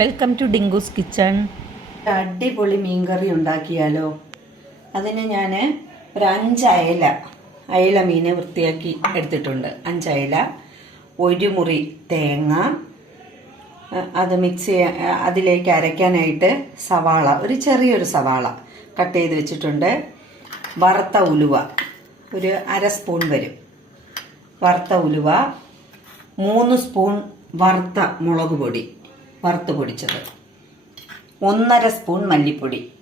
Welcome to Dinkoos kitchen അടിപൊളി മീൻ കറി ഉണ്ടാക്കിയാലോ? അതിന് ഞാൻ ഒരു അഞ്ച് അയല മീനെ വൃത്തിയാക്കി എടുത്തിട്ടുണ്ട്. അഞ്ച് അയല ഒരു മുറി തേങ്ങ അത് മിക്സ് ചെയ്യാൻ അതിലേക്ക് അരയ്ക്കാനായിട്ട് സവാള ഒരു ചെറിയൊരു സവാള കട്ട് ചെയ്ത് വെച്ചിട്ടുണ്ട്. വറുത്ത ഉലുവ ഒരു അര സ്പൂൺ വരും. വറുത്ത ഉലുവ മൂന്ന് സ്പൂൺ വറുത്ത മുളക് പൊടി. വറുത്ത് പൊടിച്ചത്. ഒന്നര സ്പൂൺ മല്ലിപ്പൊടി.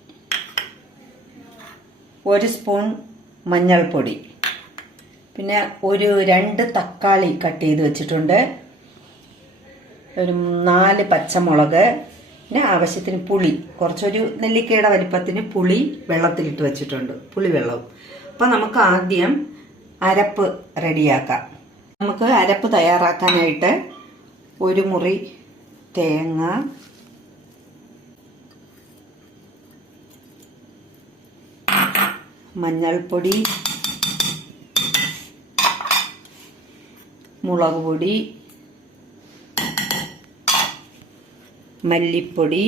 ഒരു സ്പൂൺ മഞ്ഞൾപ്പൊടി. പിന്നെ ഒരു രണ്ട് തക്കാളി കട്ട് ചെയ്ത് വെച്ചിട്ടുണ്ട്. ഒരു നാല് പച്ചമുളക്. പിന്നെ ആവശ്യത്തിന് പുളി. കുറച്ചൊരു നെല്ലിക്കയുടെ വലിപ്പത്തിന് പുളി വെള്ളത്തിലിട്ട് വെച്ചിട്ടുണ്ട്. പുളി വെള്ളവും അപ്പം നമുക്ക് ആദ്യം അരപ്പ് റെഡിയാക്കാം. നമുക്ക് അരപ്പ് തയ്യാറാക്കാനായിട്ട് ഒരു മുറി തേങ്ങ. മഞ്ഞൾപ്പൊടി. മുളക് പൊടി മല്ലിപ്പൊടി.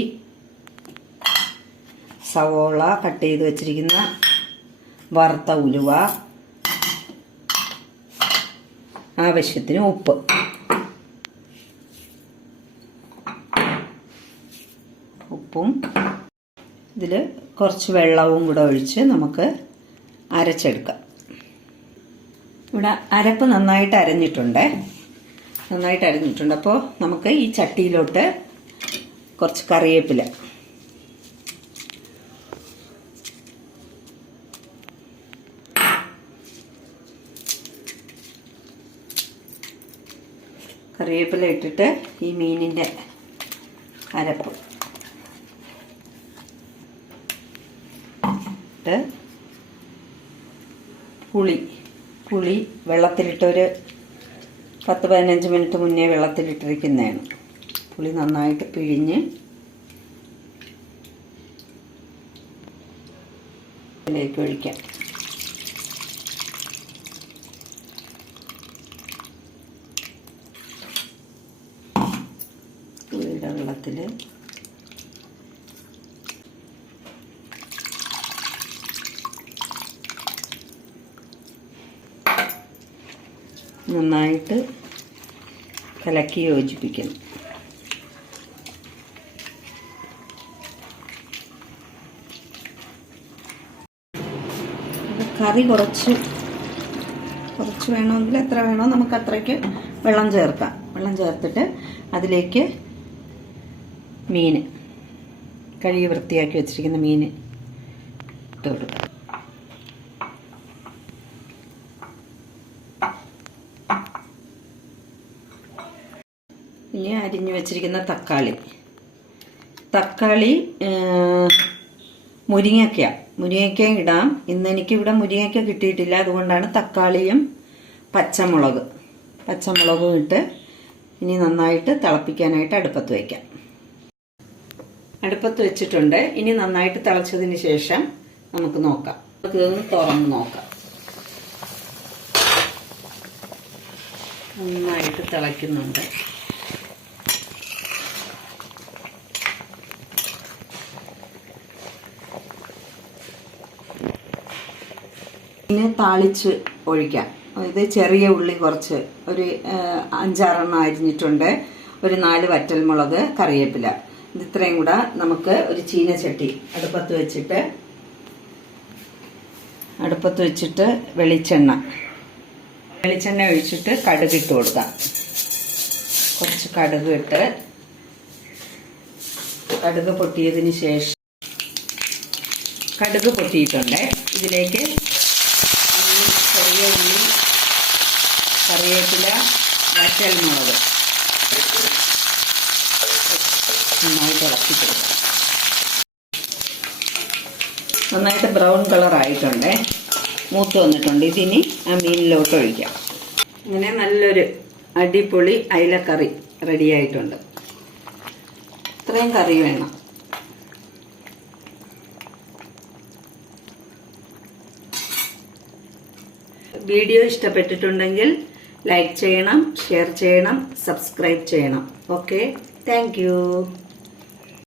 സവോള കട്ട് ചെയ്ത് വെച്ചിരിക്കുന്ന വറുത്ത ഉലുവ. ആവശ്യത്തിന് ഉപ്പ്. ഉപ്പും ഇതിൽ കുറച്ച് വെള്ളവും കൂടെ ഒഴിച്ച് നമുക്ക് അരച്ചെടുക്കാം. ഇവിടെ അരപ്പ് നന്നായിട്ട് അരഞ്ഞിട്ടുണ്ട്. നന്നായിട്ട് അരഞ്ഞിട്ടുണ്ട്. അപ്പോൾ നമുക്ക് ഈ ചട്ടിയിലോട്ട് കുറച്ച് കറിവേപ്പില. കറിവേപ്പില ഇട്ടിട്ട് ഈ മീനിന്റെ അരപ്പ്. ഇട്ട് പുളി പുളി വെള്ളത്തിലിട്ടൊരു പത്ത് പതിനഞ്ച് മിനിറ്റ് മുന്നേ വെള്ളത്തിലിട്ടിരിക്കുന്നതാണ്. പുളി നന്നായിട്ട് പിഴിഞ്ഞ് ഇതിലേക്ക് ഒഴിക്കാം. പുളിയുടെ വെള്ളത്തിൽ നന്നായിട്ട് കലക്കി യോജിപ്പിക്കണം. കറി കുറച്ച് കുറച്ച് വേണമെങ്കിൽ എത്ര വേണോ നമുക്ക് അത്രയ്ക്ക് വെള്ളം ചേർക്കാം. വെള്ളം ചേർത്തിട്ട് അതിലേക്ക് മീൻ കഴുകി വൃത്തിയാക്കി വെച്ചിരിക്കുന്ന മീൻ ഇട്ട് കൊടുക്കാം. ഇനി അരിഞ്ഞു വെച്ചിരിക്കുന്ന തക്കാളി. തക്കാളി മുരിങ്ങയ്ക്ക. മുരിങ്ങയ്ക്ക ഇടാം. ഇന്ന് എനിക്കിവിടെ മുരിങ്ങക്ക കിട്ടിയിട്ടില്ല. അതുകൊണ്ടാണ് തക്കാളിയും പച്ചമുളക്. പച്ചമുളകും ഇട്ട് ഇനി നന്നായിട്ട് തിളപ്പിക്കാനായിട്ട് അടുപ്പത്ത് വയ്ക്കാം അടുപ്പത്ത് വെച്ചിട്ടുണ്ട്. ഇനി നന്നായിട്ട് തിളച്ചതിന് ശേഷം നമുക്ക് നോക്കാം. നമുക്ക് ഇതൊന്ന് തുറന്ന് നോക്കാം. നന്നായിട്ട് തിളയ്ക്കുന്നുണ്ട്. പിന്നെ താളിച്ച് ഒഴിക്കാം. ഇത് ചെറിയ ഉള്ളി കുറച്ച്. ഒരു അഞ്ചാറെണ്ണം അരിഞ്ഞിട്ടുണ്ട്. ഒരു നാല് വറ്റൽമുളക് കറിവേപ്പില. ഇത് ഇത്രയും കൂടെ നമുക്ക് ഒരു ചീനച്ചട്ടി അടുപ്പത്ത് വെച്ചിട്ട് അടുപ്പത്ത് വെച്ചിട്ട് വെളിച്ചെണ്ണ. വെളിച്ചെണ്ണ ഒഴിച്ചിട്ട് കടുക് ഇട്ട് കൊടുക്കാം. കുറച്ച് കടുക് ഇട്ട് കടുക് പൊട്ടിയതിന് ശേഷം കടുക് പൊട്ടിയിട്ടുണ്ട്. ഇതിലേക്ക് ചെറിയ ഉള്ളി കറിവേപ്പില വറ്റൽമുളക് നന്നായിട്ട് ഇളക്കി കൊടുക്കാം നന്നായിട്ട് ബ്രൗൺ കളർ ആയിട്ടുണ്ട്. മൂത്ത് വന്നിട്ടുണ്ട്. ഇതിനി ആ മീനിലോട്ട് ഒഴിക്കാം. അങ്ങനെ നല്ലൊരു അടിപൊളി അയിലക്കറി റെഡി ആയിട്ടുണ്ട്. ഇത്രയും കറി വേണം. വീഡിയോ ഇഷ്ടപ്പെട്ടിട്ടുണ്ടെങ്കിൽ ലൈക്ക് ചെയ്യണം ഷെയർ ചെയ്യണം സബ്സ്ക്രൈബ് ചെയ്യണം. Okay thank